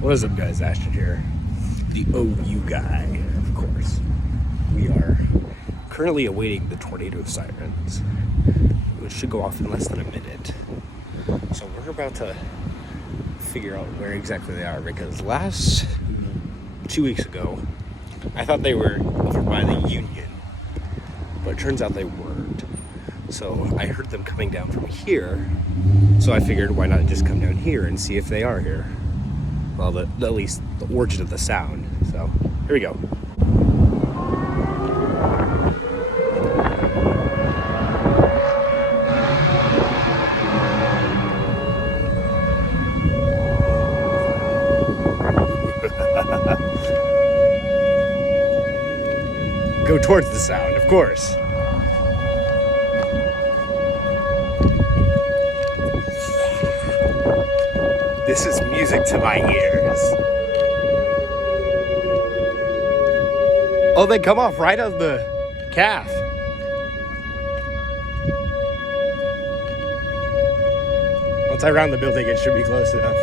What is up, guys? Ashton here, the OU guy, of course. We are currently awaiting the tornado sirens, which should go off in less than a minute. So we're about to figure out where exactly they are, because 2 weeks ago, I thought they were over by the Union, but it turns out they weren't. So I heard them coming down from here, so I figured why not just come down here and see if they are here. Well, at least the origin of the sound. So here we go. Go towards the sound, of course. This is music to my ears. Oh, they come off right of the calf. Once I round the building, it should be close enough.